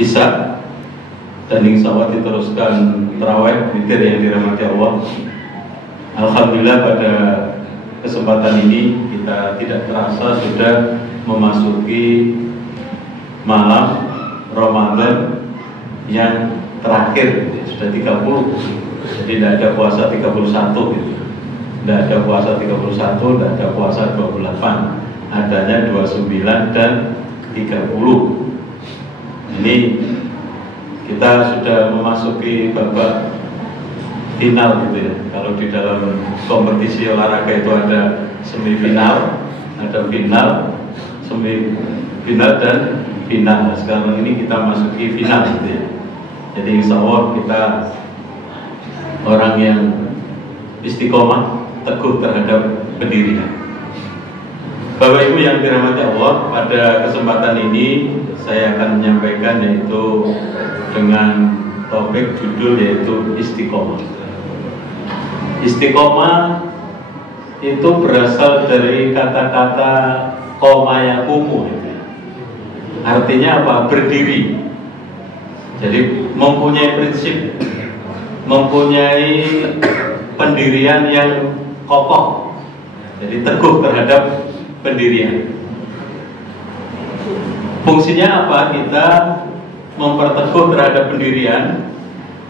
Isya, dan insya Allah diteruskan tarawih witir yang dirahmati Allah. Alhamdulillah pada kesempatan ini kita tidak terasa sudah memasuki malam Ramadan yang terakhir, sudah 30. Jadi tidak ada puasa 31 gitu. Tidak ada puasa 31, tidak ada puasa 28. Adanya 29 dan 30. Ini kita sudah memasuki babak final gitu ya. Kalau di dalam kompetisi olahraga itu ada semifinal, ada final, semifinal dan final. Nah, sekarang ini kita masuki final gitu ya. Jadi insya Allah kita orang yang istiqomah, teguh terhadap pendirian. Bapak Ibu yang dirahmati Allah, pada kesempatan ini saya akan menyampaikan yaitu dengan topik judul yaitu istiqomah. Istiqomah itu berasal dari kata-kata qoma yaqumu. Artinya apa? Berdiri. Jadi mempunyai prinsip, mempunyai pendirian yang kokoh. Jadi teguh terhadap pendirian. Fungsinya apa? Kita memperteguh terhadap pendirian,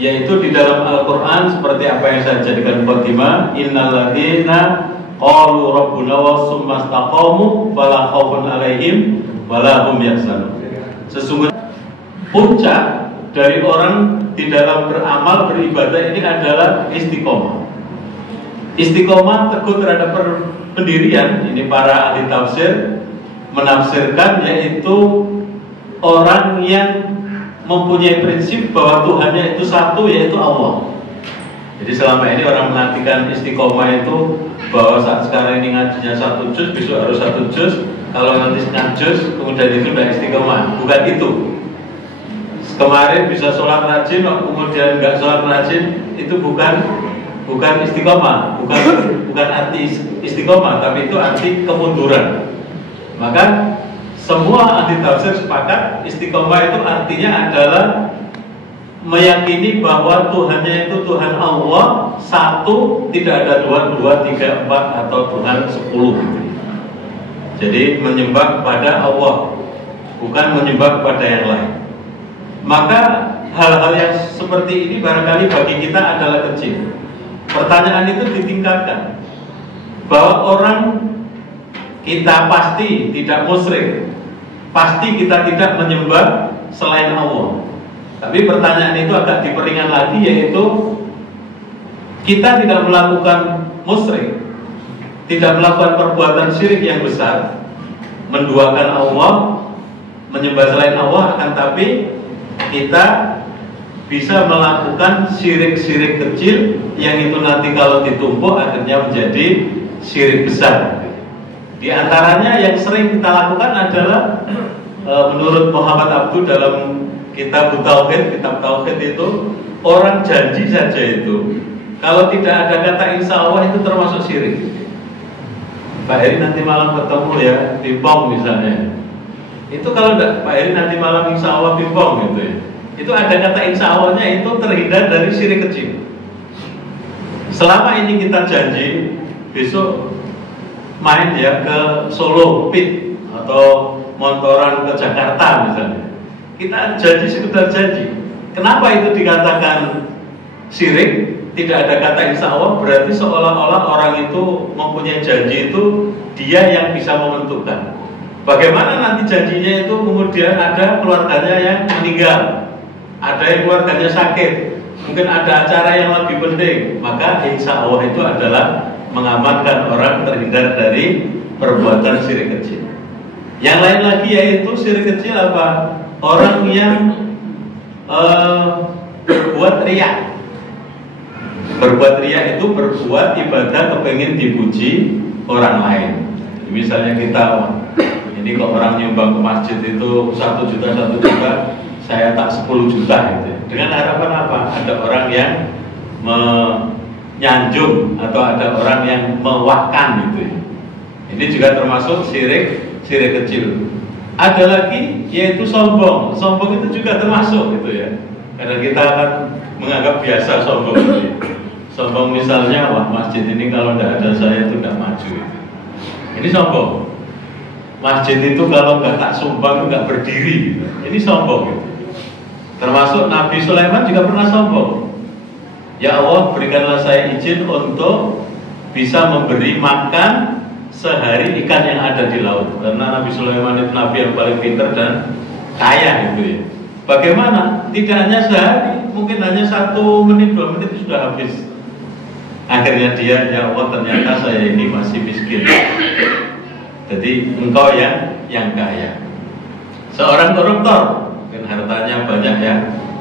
yaitu di dalam Al-Quran seperti apa yang saya jadikan khotimah, innal ladzina qalu rabbuna wa summa istaqamu fala khaufun alaihim wala hum yahzanun. Sesungguhnya puncak dari orang di dalam beramal beribadah ini adalah istiqomah. Istiqomah teguh terhadap pendirian. Ini para ahli tafsir menafsirkan yaitu orang yang mempunyai prinsip bahwa Tuhannya itu satu, yaitu Allah. Jadi selama ini orang mengartikan istiqomah itu bahwa saat sekarang ini ngajinya 1 juz, besok harus 1 juz. Kalau nanti setengah juz, kemudian itu sudah istiqomah. Bukan itu. Kemarin bisa sholat rajin, kemudian nggak sholat rajin, itu bukan istiqomah, bukan arti istiqomah, tapi itu arti kemunduran. Maka semua ahli tafsir sepakat istiqomah itu artinya adalah meyakini bahwa Tuhannya itu Tuhan Allah satu, tidak ada 2, 3, 4 atau Tuhan 10. Jadi menyembah kepada Allah, bukan menyembah kepada yang lain. Maka hal-hal yang seperti ini barangkali bagi kita adalah kecil. Pertanyaan itu ditingkatkan bahwa orang kita pasti tidak musyrik, pasti kita tidak menyembah selain Allah. Tapi pertanyaan itu agak diperingan lagi, yaitu kita tidak melakukan musyrik, tidak melakukan perbuatan syirik yang besar, menduakan Allah, menyembah selain Allah, akan tapi kita bisa melakukan syirik-syirik kecil yang itu nanti kalau ditumpuk akhirnya menjadi syirik besar. Di antaranya yang sering kita lakukan adalah menurut Muhammad Abdu dalam kitab Tauhid itu, orang janji saja itu kalau tidak ada kata insya Allah itu termasuk syirik. Pak Heri nanti malam ketemu ya pingpong misalnya. Itu kalau Pak Heri nanti malam insya Allah pingpong gitu ya. Itu ada kata insya Allahnya, itu terhindar dari syirik kecil. Selama ini kita janji besok main ya ke Solo Pit atau Montoran ke Jakarta misalnya, kita janji sekedar janji. Kenapa itu dikatakan syirik? Tidak ada kata insya Allah, berarti seolah-olah orang itu mempunyai janji itu dia yang bisa menentukan. Bagaimana nanti janjinya itu kemudian ada keluarganya yang meninggal, ada yang keluarganya sakit, mungkin ada acara yang lebih penting, maka insya Allah itu adalah mengamankan orang terhindar dari perbuatan syirik kecil. Yang lain lagi yaitu syirik kecil apa? Orang yang berbuat riya. Berbuat riya itu berbuat ibadah kepengen dipuji orang lain. Misalnya kita, ini kok orang nyumbang ke masjid itu 1 juta, saya tak 10 juta gitu. Dengan harapan apa? Ada orang yang menyanjung atau ada orang yang mewahkan gitu. Ini juga termasuk syirik kecil. Ada lagi yaitu sombong. Sombong itu juga termasuk gitu ya. Karena kita akan menganggap biasa sombong itu. Sombong misalnya, wah masjid ini kalau tidak ada saya itu tidak maju. Ini sombong. Masjid itu kalau nggak tak sumbang nggak berdiri. Ini sombong. Gitu. Termasuk Nabi Sulaiman juga pernah sombong. Ya Allah, berikanlah saya izin untuk bisa memberi makan sehari ikan yang ada di laut. Karena Nabi Sulaiman itu nabi yang paling pintar dan kaya gitu ya. Bagaimana? Tidak hanya sehari, mungkin hanya 1 menit, 2 menit itu sudah habis. Akhirnya dia, ya Allah, ternyata saya ini masih miskin. Jadi engkau yang kaya. Seorang koruptor, mungkin hartanya banyak ya,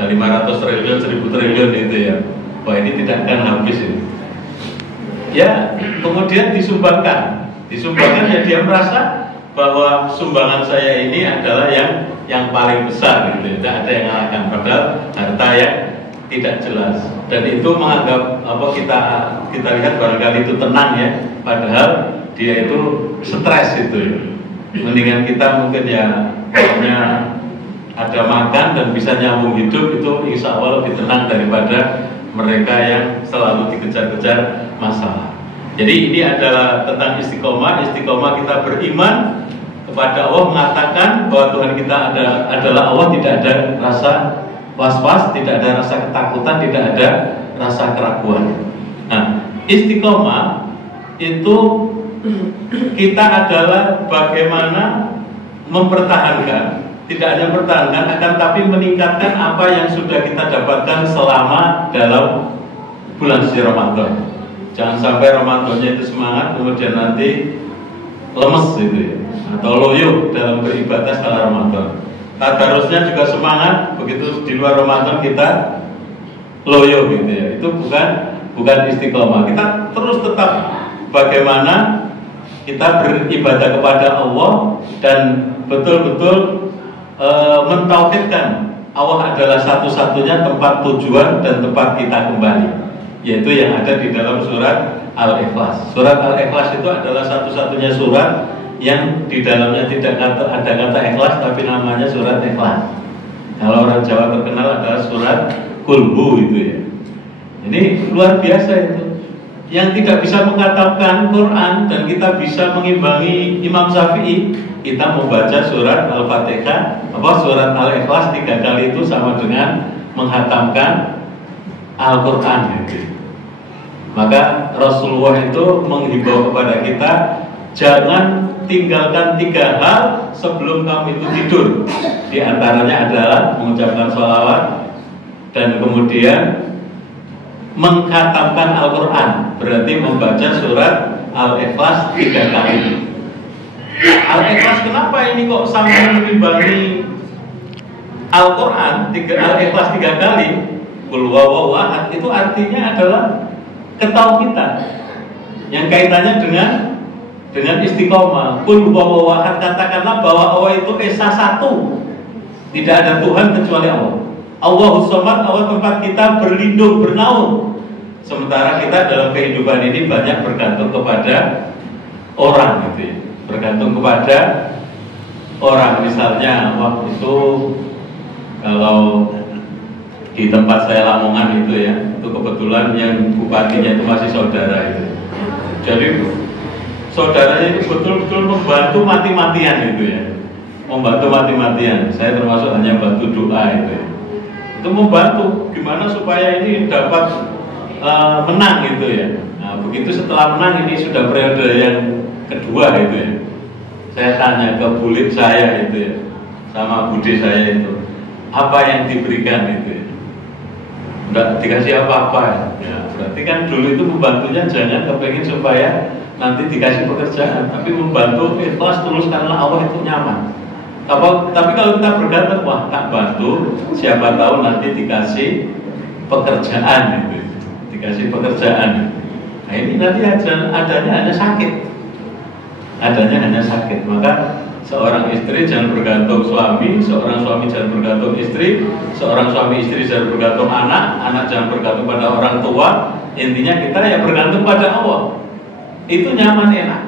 dari 500 triliun, 1000 triliun itu ya. Wah, ini tidak akan habis ini. Ya, kemudian disumbangkan ya dia merasa bahwa sumbangan saya ini adalah yang paling besar gitu. Tidak ada yang mengalahkan, padahal harta yang tidak jelas. Dan itu menganggap kita lihat barangkali itu tenang ya, padahal dia itu stres itu ya. Mendingan kita mungkin ya pokoknya ada makan dan bisa nyambung hidup, itu insya Allah lebih tenang daripada mereka yang selalu dikejar-kejar masalah. Jadi ini adalah tentang istiqomah. Istiqomah kita beriman kepada Allah, mengatakan bahwa Tuhan kita adalah Allah, tidak ada rasa was-was, tidak ada rasa ketakutan, tidak ada rasa keraguan. Nah, istiqomah itu kita adalah bagaimana mempertahankan, tidak hanya pertahankan, akan tapi meningkatkan apa yang sudah kita dapatkan selama dalam bulan suci Ramadan. Jangan sampai Ramadannya itu semangat kemudian nanti lemes gitu ya, atau loyo dalam beribadah setelah Ramadan. Tadarusnya juga semangat, begitu di luar Ramadan kita loyo gitu ya. Itu bukan istiqomah. Kita terus tetap bagaimana kita beribadah kepada Allah dan betul-betul mentauhidkan Allah adalah satu-satunya tempat tujuan dan tempat kita kembali, yaitu yang ada di dalam surat Al-Ikhlas. Surat Al-Ikhlas itu adalah satu-satunya surat yang di dalamnya tidak ada kata ikhlas, tapi namanya surat Ikhlas. Kalau orang Jawa terkenal adalah surat Kulhu itu ya. Ini luar biasa itu. Yang tidak bisa mengatakan Quran dan kita bisa mengimbangi Imam Syafi'i, kita membaca surat Al-Fatihah, surat Al-Ikhlas 3 kali itu sama dengan menghatamkan Al-Quran gitu. Maka Rasulullah itu menghimbau kepada kita, jangan tinggalkan 3 hal sebelum kamu itu tidur. Di antaranya adalah mengucapkan sholawat dan kemudian menghatamkan Al-Quran, berarti membaca surat Al-Ikhlas 3 kali. Al-Ikhlas kenapa ini kok sampai mengimbangi Al-Quran? Al-Ikhlas 3 kali. Qul huwallahu ahad itu artinya adalah ketauhidan yang kaitannya dengan istiqomah. Qul huwallahu ahad, katakanlah bahwa Allah itu esa satu, tidak ada Tuhan kecuali Allah. Allahus Samad, Allah tempat kita berlindung, bernaung. Sementara kita dalam kehidupan ini banyak bergantung kepada orang gitu ya. Bergantung kepada orang. Misalnya waktu itu kalau di tempat saya Lamongan itu ya, itu kebetulan yang bupatinya itu masih saudara itu. Jadi saudaranya itu betul-betul membantu mati-matian itu ya. Membantu mati-matian. Saya termasuk hanya bantu doa itu ya. Itu membantu gimana supaya ini dapat menang gitu ya. Nah, begitu setelah menang, ini sudah periode yang kedua gitu ya. Saya tanya ke bulit saya itu ya, sama bude saya itu, apa yang diberikan itu ya. Enggak dikasih apa-apa ya. Berarti kan dulu itu membantunya jangan kepengen supaya nanti dikasih pekerjaan, tapi membantu ikhlas tulus karena Allah itu nyaman. Tapi kalau kita bergantung, wah tak bantu, siapa tahu nanti dikasih pekerjaan gitu. Dikasih pekerjaan. Nah ini nanti adanya hanya sakit. Adanya hanya sakit. Maka seorang istri jangan bergantung suami, seorang suami jangan bergantung istri, seorang suami istri jangan bergantung anak, anak jangan bergantung pada orang tua. Intinya kita ya bergantung pada Allah. Itu nyaman, enak.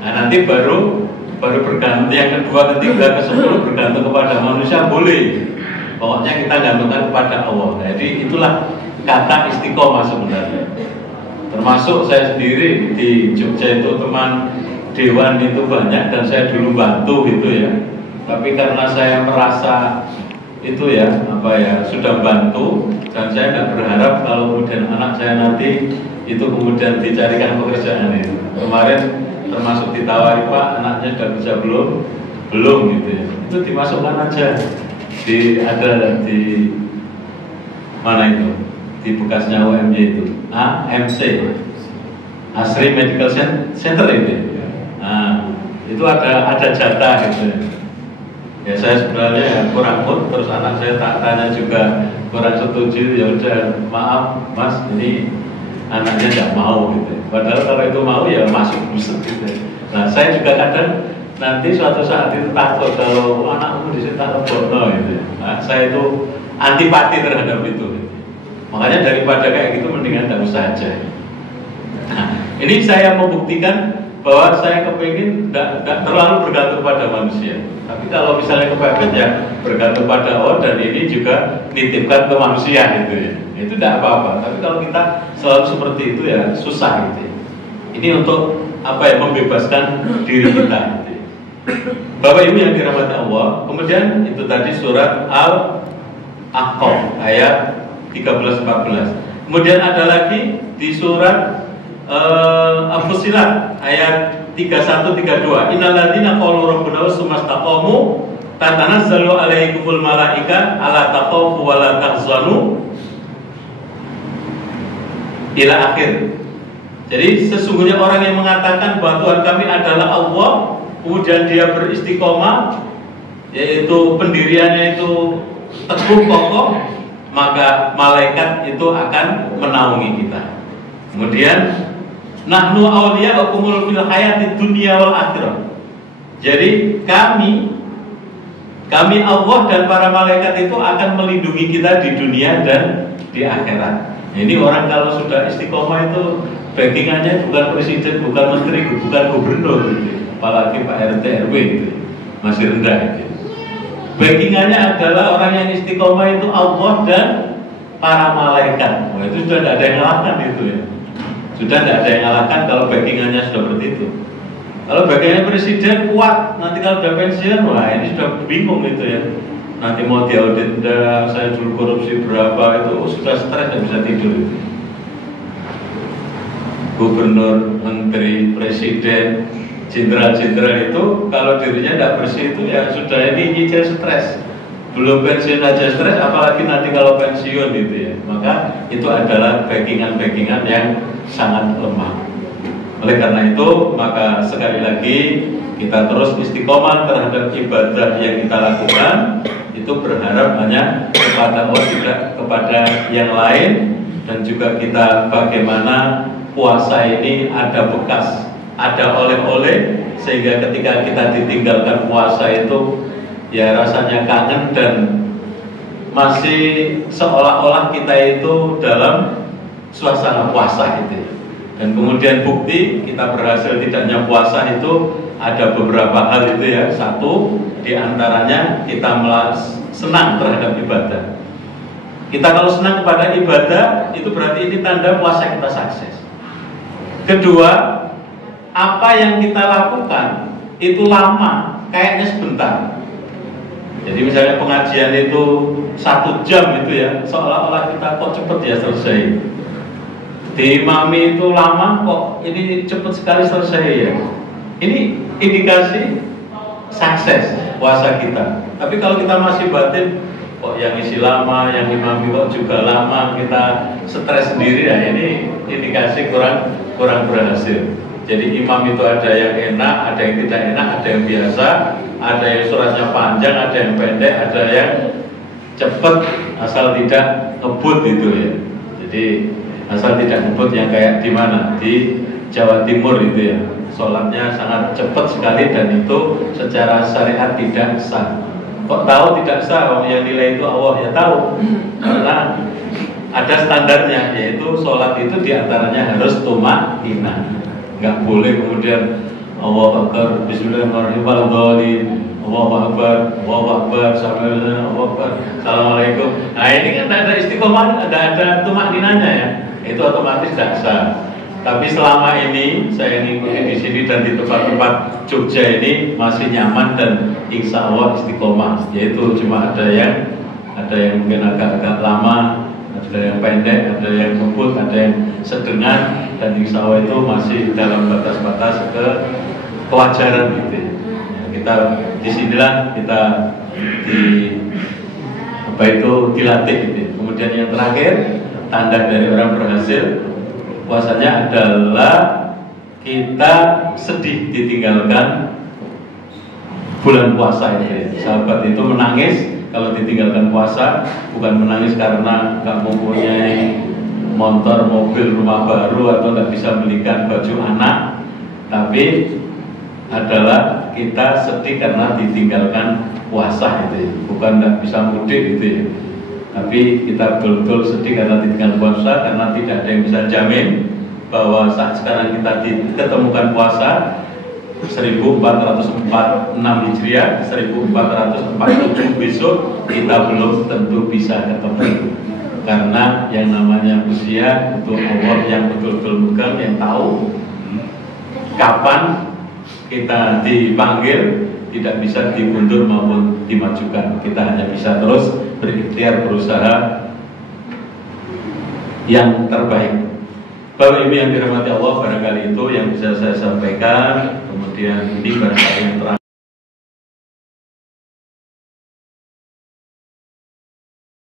Nah nanti baru baru bergantung, yang kedua, ketiga, ke-10 bergantung kepada manusia boleh. Pokoknya kita gantungkan kepada Allah. Jadi itulah kata istiqomah sebenarnya. Termasuk saya sendiri di Jogja itu teman dewan itu banyak dan saya dulu bantu gitu ya. Tapi karena saya merasa itu ya sudah bantu dan saya tidak berharap kalau kemudian anak saya nanti itu kemudian dicarikan pekerjaan itu. Kemarin termasuk ditawari, Pak, anaknya sudah bisa belum gitu ya. Itu dimasukkan aja ada di mana itu, di bekasnya UMY itu AMC, Asri Medical Center itu. Nah itu ada jatah gitu ya. Ya saya sebenarnya kurang mood, terus anak saya tanya juga kurang setuju, ya udah maaf Mas, ini anaknya tidak mau gitu. Padahal kalau itu mau ya masuk buset gitu. Nah saya juga kadang nanti suatu saat itu takut kalau anakmu di sini tak lebono gitu. Nah, saya itu antipati terhadap itu. Makanya daripada kayak gitu mendingan tidak usah aja. Nah, ini saya membuktikan bahwa saya kepingin tidak terlalu bergantung pada manusia. Tapi kalau misalnya kepepet ya bergantung pada Allah, dan ini juga nitipkan ke manusia gitu ya. Itu tidak apa-apa. Tapi kalau kita selalu seperti itu ya susah gitu ya. Ini untuk membebaskan diri kita gitu ya. Bapak Ibu yang dirahmati Allah, kemudian itu tadi surat Al-Ahqaf ayat 13-14. Kemudian ada lagi di surat Al-Fussilat ayat 31-32. Innalladzina qalu rabbuna tsumastaqamu tatanazzalu alaikumul malaika alla taqafu wa la tahzanu ila akhir. Jadi sesungguhnya orang yang mengatakan bahwa Tuhan kami adalah Allah, kemudian dia beristiqomah, yaitu pendiriannya itu teguh kokoh, maka malaikat itu akan menaungi kita. Kemudian nahnu awliya'ukumul fil hayatid dunya wal akhirah. Jadi kami Allah dan para malaikat itu akan melindungi kita di dunia dan di akhirat. Ini orang kalau sudah istiqomah itu backingannya bukan presiden, bukan menteri, bukan gubernur gitu. Apalagi Pak RT RW gitu. Masih rendah gitu. Backingannya adalah orang yang istiqomah itu Allah dan para malaikat. Itu sudah tidak ada yang ngalahkan itu ya. Sudah tidak ada yang ngalahkan kalau backingannya sudah seperti itu. Kalau backingannya presiden kuat, nanti kalau sudah pensiun, wah ini sudah bingung gitu ya. Nanti mau diaudit, saya dulu korupsi berapa, itu sudah stres, tidak bisa tidur. Gubernur, menteri, presiden, jenderal-jenderal itu kalau dirinya tidak bersih itu ya sudah ini nyicil stres. Belum pensiun aja stres, apalagi nanti kalau pensiun gitu ya. Maka itu adalah backingan-backingan yang sangat lemah. Oleh karena itu, maka sekali lagi kita terus istiqomah terhadap ibadah yang kita lakukan. Itu berharap hanya kepada Allah, tidak kepada yang lain. Dan juga kita bagaimana puasa ini ada bekas, ada oleh-oleh, sehingga ketika kita ditinggalkan puasa itu ya rasanya kangen dan masih seolah-olah kita itu dalam suasana puasa gitu. Dan kemudian bukti kita berhasil tidaknya puasa itu ada beberapa hal itu ya. Satu diantaranya kita senang terhadap ibadah. Kita kalau senang kepada ibadah itu berarti ini tanda puasa kita sukses. Kedua, apa yang kita lakukan itu lama, kayaknya sebentar. Jadi misalnya pengajian itu 1 jam itu ya, seolah-olah kita kok cepet ya selesai. Diimami itu lama kok ini cepet sekali selesai ya. Ini indikasi sukses puasa kita. Tapi kalau kita masih batin, kok yang isi lama, yang imami kok juga lama, kita stres sendiri ya, ini indikasi kurang berhasil. Jadi imam itu ada yang enak, ada yang tidak enak, ada yang biasa, ada yang suratnya panjang, ada yang pendek, ada yang cepat asal tidak ngebut gitu ya. Jadi asal tidak ngebut yang kayak di mana, di Jawa Timur itu ya, sholatnya sangat cepat sekali dan itu secara syariat tidak sah. Kok tahu tidak sah? Yang nilai itu Allah ya tahu, karena ada standarnya, yaitu sholat itu diantaranya harus tumakninah. Nggak boleh kemudian Allahu Akbar, Bismillahirrahmanirrahim, Walhamdulillah, Allahu Akbar, Allahu Akbar, Allahu Akbar, Assalamualaikum. Nah ini kan ada istiqomah, ada tumakninanya ya, itu otomatis tidak sah. Tapi selama ini saya ngikuti di sini dan di tempat-tempat Jogja ini masih nyaman dan insya Allah istiqomah. Yaitu cuma ada yang mungkin agak lama, ada yang pendek, ada yang ngebut, ada yang sedengan, dan insya Allah itu masih dalam batas-batas kewajaran gitu. Ya, kita disinilah kita dilatih gitu. Kemudian yang terakhir, tanda dari orang berhasil puasanya adalah kita sedih ditinggalkan bulan puasa ini. Sahabat itu menangis kalau ditinggalkan puasa, bukan menangis karena nggak mempunyai motor, mobil, rumah baru atau nggak bisa belikan baju anak, tapi adalah kita sedih karena ditinggalkan puasa itu, bukan nggak bisa mudik gitu ya. Tapi kita betul-betul sedih karena ditinggalkan puasa, karena tidak ada yang bisa jamin bahwa saat sekarang kita diketemukan puasa 1446 Hijriah, 1447 besok kita belum tentu bisa ketemu, karena yang namanya usia itu Allah yang betul-betul megang, yang tahu kapan kita dipanggil, tidak bisa diundur maupun dimajukan. Kita hanya bisa terus berikhtiar, berusaha yang terbaik. Bapak Ibu yang dirahmati Allah, barangkali itu yang bisa saya sampaikan. Kemudian ini barangkali yang terakhir.